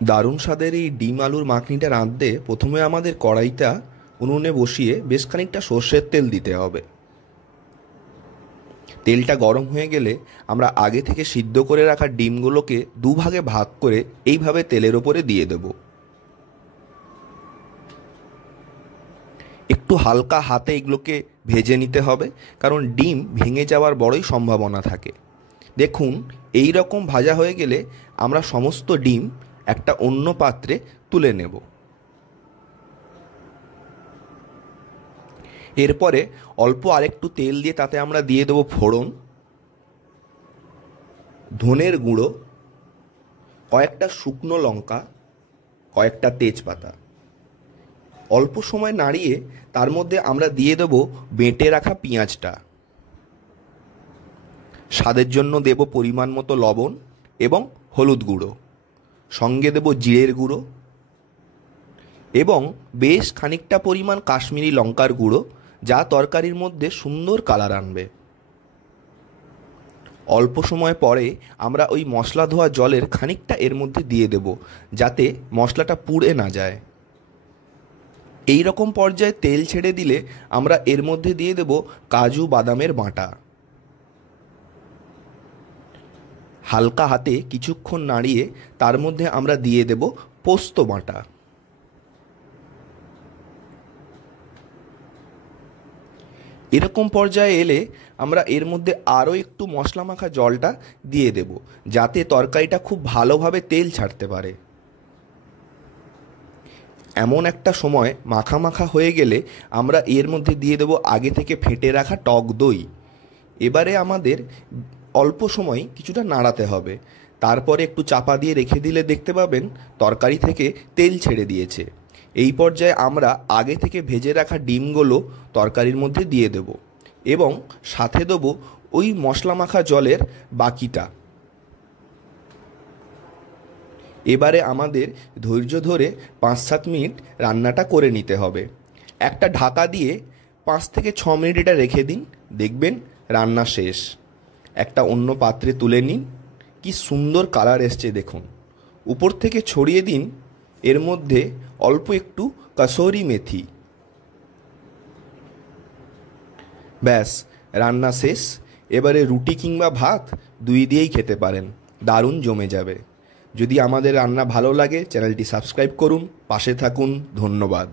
দারুণ স্বাদের এই ডিম আলুর মাখনিটা রাঁধতে প্রথমে আমাদের কড়াইটা উনুনে বসিয়ে বেশ খানিকটা সর্ষের তেল দিতে হবে। তেলটা গরম হয়ে গেলে আমরা আগে থেকে সিদ্ধ করে রাখা ডিমগুলোকে দুভাগে ভাগ করে এইভাবে তেলের ওপরে দিয়ে দেব। একটু হালকা হাতে এগুলোকে ভেজে নিতে হবে, কারণ ডিম ভেঙে যাওয়ার বড়ই সম্ভাবনা থাকে। দেখুন, এই রকম ভাজা হয়ে গেলে আমরা সমস্ত ডিম একটা অন্য পাত্রে তুলে নেব। এরপরে অল্প আরেকটু তেল দিয়ে তাতে আমরা দিয়ে দেবো ফোড়ন, ধনের গুঁড়ো, কয়েকটা শুকনো লঙ্কা, কয়েকটা তেজপাতা। অল্প সময় নাড়িয়ে তার মধ্যে আমরা দিয়ে দেব বেটে রাখা পেঁয়াজটা। স্বাদের জন্য দেব পরিমাণ মতো লবণ এবং হলুদ গুঁড়ো, সঙ্গে দেব জিরের গুঁড়ো এবং বেশ খানিকটা পরিমাণ কাশ্মীরি লঙ্কার গুঁড়ো, যা তরকারির মধ্যে সুন্দর কালার আনবে। অল্প সময় পরে আমরা ওই মশলা ধোয়া জলের খানিকটা এর মধ্যে দিয়ে দেব, যাতে মশলাটা পুড়ে না যায়। এই রকম পর্যায়ে তেল ছেড়ে দিলে আমরা এর মধ্যে দিয়ে দেব কাজু বাদামের বাটা। হালকা হাতে কিছুক্ষণ নাড়িয়ে তার মধ্যে আমরা দিয়ে দেব পোস্ত বাটা। এরকম পর্যায়ে এলে আমরা এর মধ্যে আরও একটু মশলা মাখা জলটা দিয়ে দেব, যাতে তরকারিটা খুব ভালোভাবে তেল ছাড়তে পারে। এমন একটা সময় মাখা মাখা হয়ে গেলে আমরা এর মধ্যে দিয়ে দেব আগে থেকে ফেটে রাখা টক দই। এবারে আমাদের অল্প সময় কিছুটা নাড়াতে হবে, তারপরে একটু চাপা দিয়ে রেখে দিলে দেখতে পাবেন তরকারি থেকে তেল ছেড়ে দিয়েছে। এই পর্যায়ে আমরা আগে থেকে ভেজে রাখা ডিমগুলো তরকারির মধ্যে দিয়ে দেব এবং সাথে দেব ওই মশলা মাখা জলের বাকিটা। এবারে আমাদের ধৈর্য ধরে 5-7 মিনিট রান্নাটা করে নিতে হবে। একটা ঢাকা দিয়ে 5 থেকে 6 মিনিট এটা রেখে দিন, দেখবেন রান্না শেষ। একটা অন্য পাত্রে তুলে নিন। কি সুন্দর কালার এসছে দেখুন। উপর থেকে ছড়িয়ে দিন এর মধ্যে অল্প একটু কাসুরি মেথি। ব্যাস, রান্না শেষ। এবারে রুটি কিংবা ভাত দুই দিয়েই খেতে পারেন, দারুণ জমে যাবে। যদি আমাদের রান্না ভালো লাগে চ্যানেলটি সাবস্ক্রাইব করুন, পাশে থাকুন। ধন্যবাদ।